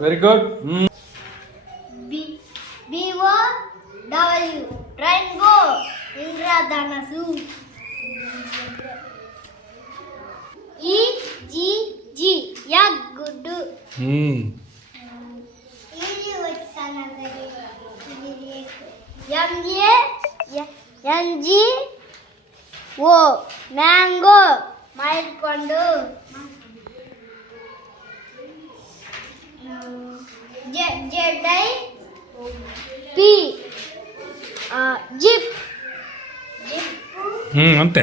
Very good. B-O-W. Rainbow. Indradhanasu. E-G-G. Yaggudu. M-A-N-G-O. Mango. Mayilpandu. J-I-P. Jeep. అంతే.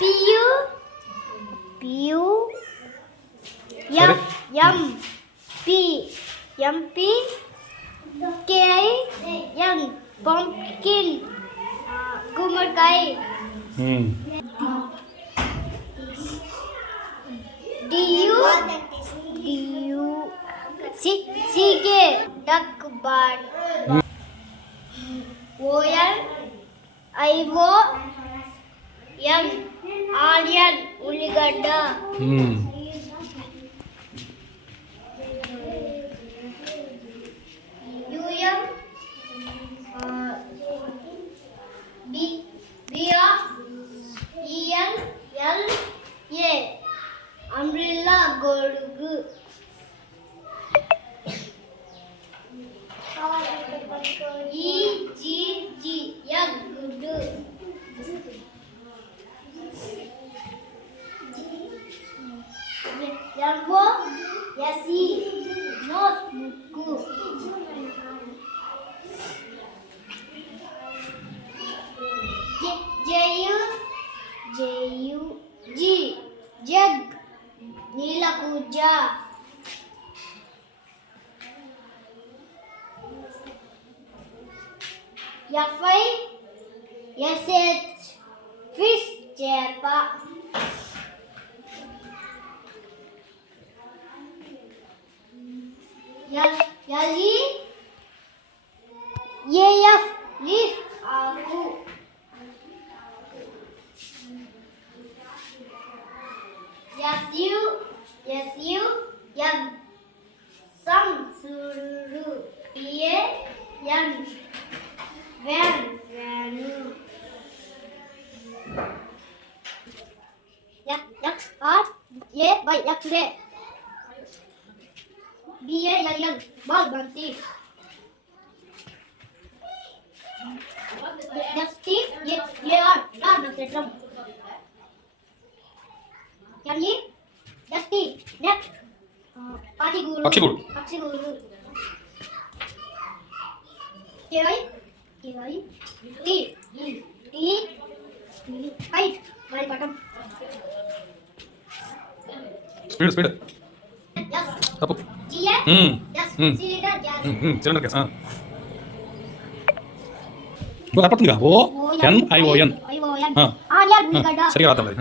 P-U. M-P. K-I-N. Pumpkin. Kumarkai. D-U-C-K. Duck bird. O-N-I-O-N. Onion. Ulligadda. U-M. B-E-L-L-A. Umbrella. Godugu. E-G-G. Yaggudu. L-O-S-E. Nose. Mukku. J-U-G. Jug. Neelakuja. F-I-S-H. Fish. Chepa. L-E-A-F. Leaf. Aku. S-U-M. Sam. Sururu. E-A-N. Van. Vanu. X-R-A-Y. X-ray. B-A-L-L. Ball. Bunty. S-T-A-R. Nutritrum. N-E-S-T. Net. Patiguru. Pakshiguru. K-I-T. Kite. Bottom. Speed. Yes. తప్పు. G-A. Yes. Cylinder. Gas. Cylinder gas. నువ్వు కనపడుతుందిగా. O-N-I-O-N. Onion. Ulligadda. సరిగా రాద్దాం అది.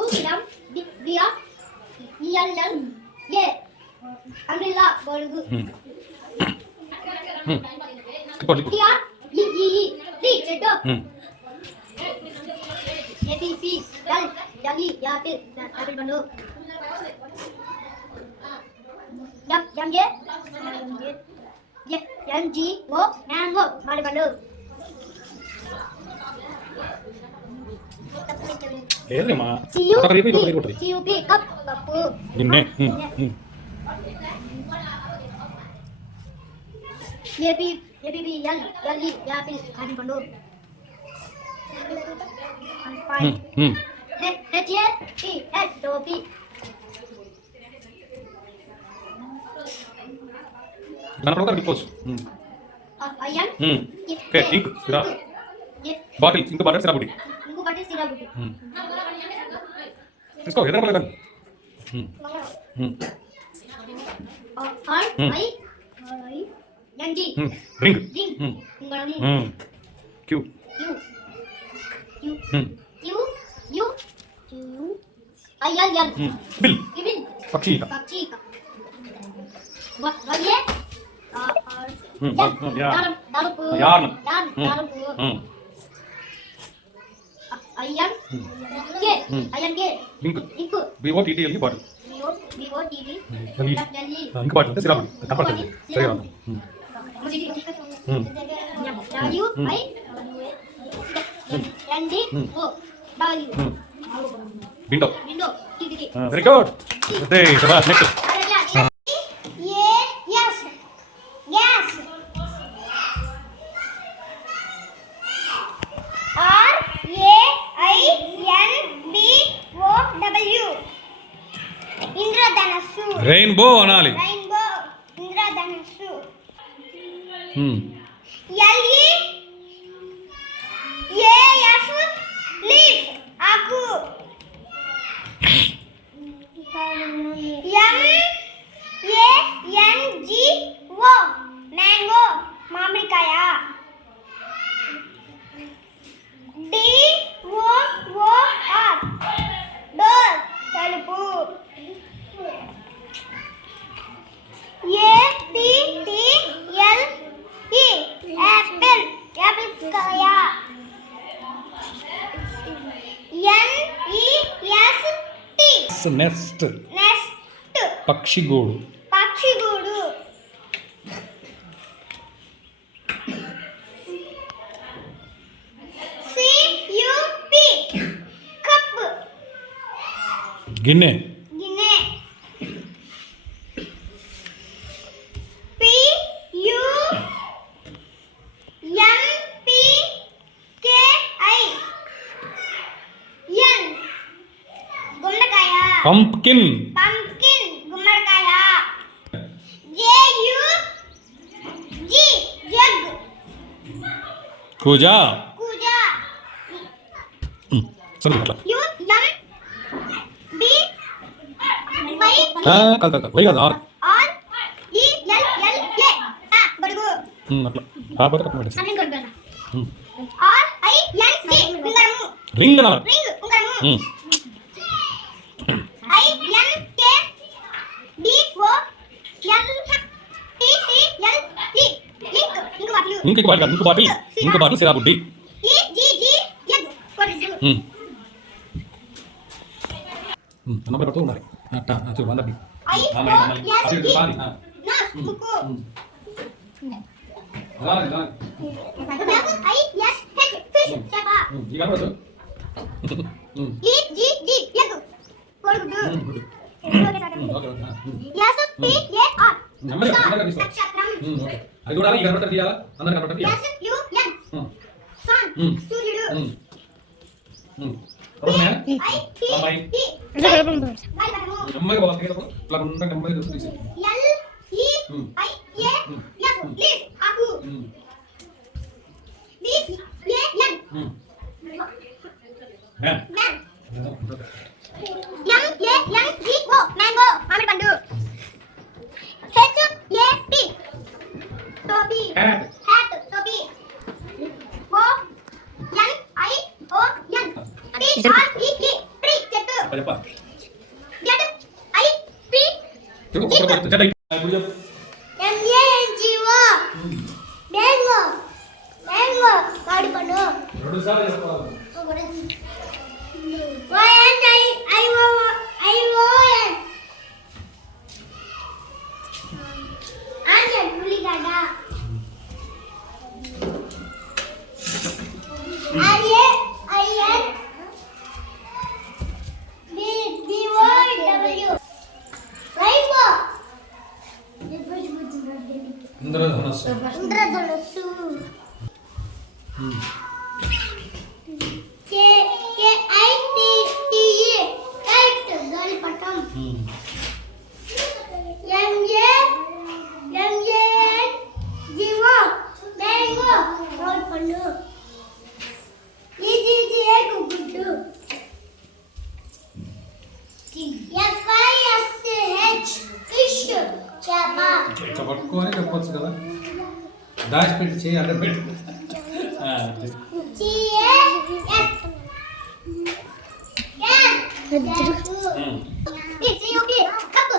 U-M-B-R-E-L-L-A. Umbrella. Godugu. T-R-E-E-E. Tree. Chetu. A-P-P. Dull. Dully. Yapil. Apple pandu. M-A-N-G-O. Mango. Mayilpandu. లేదమ్మా. C-U-P. Cup. Kappu. నిన్నే. A-P-P-L-L-E. Yapil. Apple pandu. H-A-T. Topi. కనపడతా డిపోజ్. I-N. Okay. ఇంక్. సిరా. బాటిల్. ఇంక్ బాటిల్ సిరా బుడి. ఇంకు బాటిల్ సిరా బుడి. తీసుకో. ఏదైనా పర్లేదు. R-I-N-G. Ring. Q. I-L-L. Bill. Ibin. పక్షి. Darupu. Yarn. iron K iron K link ink BOTTLE bottle BOTT జల్లి ఇంక బాటిల్ అంటే సిరాబ్ కనపడుతుంది సరిగా ఉంది W I N D O W window window very good అదే శబాష్ next yes gas R A I N B O W ఇంద్రధనస్సు రెయిన్బో అనాలి రెయిన్బో ఇంద్రధనస్సు Hmm. L E A F leaf ఆకు M A N G O mango మామిడికాయ D O O R door తలుపు A P P L E apple apple కాయ N E S T next nest పక్షిగూడు పక్షిగూడు C U P cup గిన్నె గిన్నె P U M P K I N గుమ్మడికాయ pumpkin pumpkin గుమ్మడికాయ J U G jug కూజా కూజ సరే అట్లా U M B Y కాదు వై కాదు R R E L L A గడుగు అట్లా కాకపోతే పక్కన పెట్టేసి అన్ని గడుగునా R I N G ఉంగరము రింగ్ అనాలి రింగ్ ఉంగరము I N K D O L T T L E link ఇంక బాటిల్ ఇంక బాటిల్ సిరాబుడ్డి E G G ఎగ్ కొట్టు అన్న పెడుతూ ఉండాలి అట్టా చూడు అందరినీ I O S E నాస్ ముక్కు I S H ఫిష్ చేప ఈ కనపడదు E G G ఎగ్ కొడుకు S P A R నక్షత్రం అది కూడా ఈ కనపడతారు తీయాలా అందరు కనపడతారు S U N సన్ సూర్యుడు I T T నెమ్మదిగా పోవాలి ఇట్లా ఉంటా నెమ్మదిగా తీసి L E I A F leaf ఆకు లీఫ్ A N మ్యామ్ man M A N G O mango మామిడి పండు H A P టోపీ హ్యాట్ హ్యాట్ టోపీ O N I O N T R E E tree చెట్టు చెప్పా Z I P చెప్పు M A N G O mango mango మామిడి పండు రెండు సార్లు చెప్పాలి Y N I O N onion ఉల్లిగడ్డ R A I N B O W రైబో ఇంద్రధనస్సు ఇంద్రధనుస్సు K I T T E kite గాలిపటం M A N G O mango మామిడి పండు E G G గుడ్డు F I S H fish చేప ఇట్లా పట్టుకొని చెప్పొచ్చు కదా దాచిపెట్టి చేయి అడ్డం పెట్టి T A S కప్పు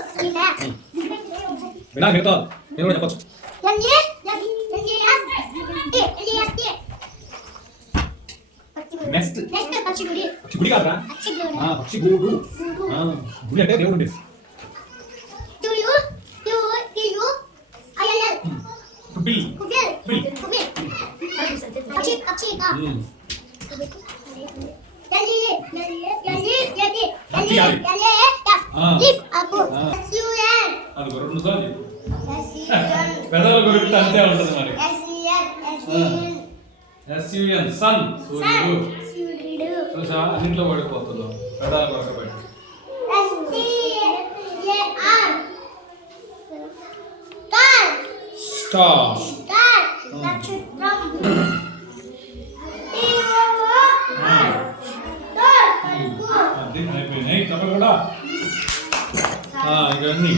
వినా మిగతా నేను కూడా చెప్పొచ్చు నెక్స్ట్ నెక్స్ట్ పక్షిగుడి గుడి కాదురా పక్షిగుడి పక్షిగూడు గుడి అంటే దేవుడు ఉండేది టుయు అయ్యల్ బిల్ కుబిల్ పక్షి అది రెండు సార్లు పెదవులు గురించి అంతే ఉంటుంది మరి SUN సన్ సూర్యుడు చూసా అన్నింటిలో పడిపోతుందో పెదాలు కొరకబెట్టి స్టార్ అయిపోయినాయి తప్ప కూడా ఇవన్నీ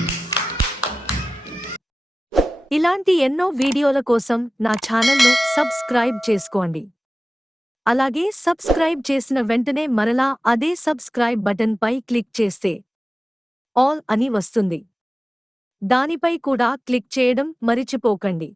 ఇలాంటి ఎన్నో వీడియోల కోసం నా ఛానల్ను సబ్స్క్రైబ్ చేసుకోండి. అలాగే సబ్స్క్రైబ్ చేసిన వెంటనే మరలా అదే సబ్స్క్రైబ్ బటన్ పై క్లిక్ చేస్తే ఆల్ అని వస్తుంది. దానిపై కూడా క్లిక్ చేయడం మరిచిపోకండి.